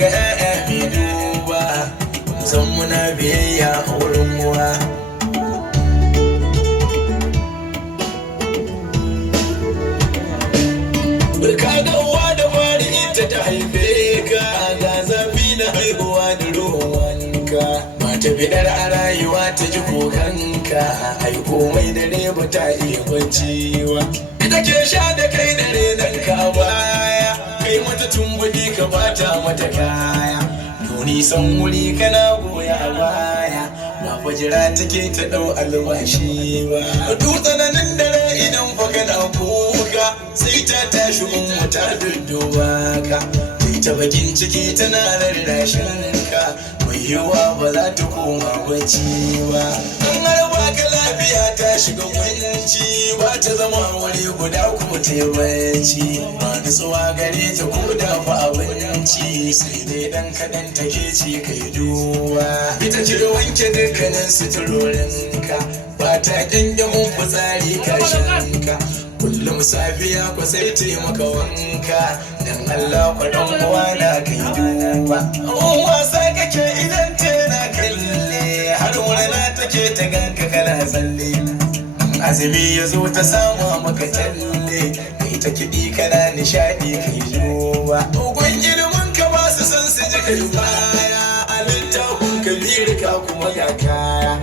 ga 'ya'ya mai duba san muna biyayya a wurin uwa. Barka da uwa da fari ita ta haife ka, ga zafi na haihuwa da ruwan wanka. Mata bidar a rayuwa ta ji kokanka, ai komai dare ba ta iya bacciwa. Ita ke sha da kai dare nan ka baya, kai mata tumbudi ka bata mata kaya. Doni san wuri kana goya a baya, ba fajira take ta dau albashi ba. Dutsenanin dare idan fa kana kuka, sai ta tashi ta dudduba ka. Sai ta bakin ciki tana rarrashin ka, mai yawa ba za ta koma bacci ba. An harba ka lafiya ta shiga kunci, ba ta zama wuri guda kuma ta yi bacci. Ba nutsuwa gare ta ko da fa abinci, sai dai dan kaɗan take ci kai duba. Ita ce wanke dukkanin suturorinka, ba ta ƙyanƙyamin fitsari kashinka. Kullum safiya ku sai taimaka wanka, dan Allah ku dan uwa na kai duba. Wasa kake idan tana kalle, har murna take ta ganka kana tsalle. Azumi ya zo ta samu maka talle, kai ta kiɗi kana nishaɗi kai duba. Dogon girman ka ba su san su ji kai baya, a littafin ka lirika kuma ga kaya.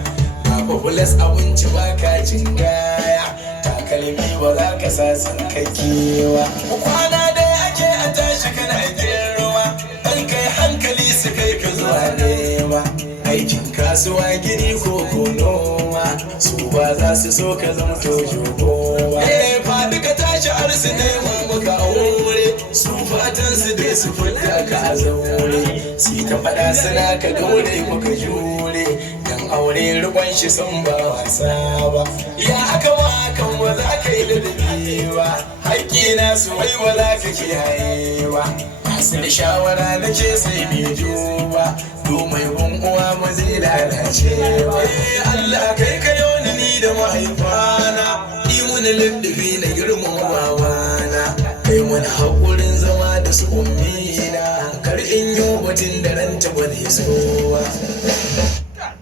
Ba bulas abinci ba ka cin gaya, takalmi ba za ka sa sun kakewa. Kwana dai ake a tashi kana girma, ɗan kai hankali su kai ka zuwa nema. Aikin kasuwa gini ko noma, su ba za su so ka zama tojo kowa. Faɗi ka tashi arsu nema maka aure, su fatan su dai su fidda ka a zaure. Si ta faɗa suna ka gaure maka jure, dan aure rikon shi sun ba wasa ba. Ya haka ma kan ba za ka yi ladabi ba, haƙƙi na su wai ba za ka kiyaye ba. Masu da shawara na ce sai mai duba, domin uwa ma zai lalace ba. Allah kai ka yoni ni da mahaifana, yi muni ladabi na girman babana. Kai mun haƙurin zama da su ummina, kar in yi batun da ranta ba zai so ba.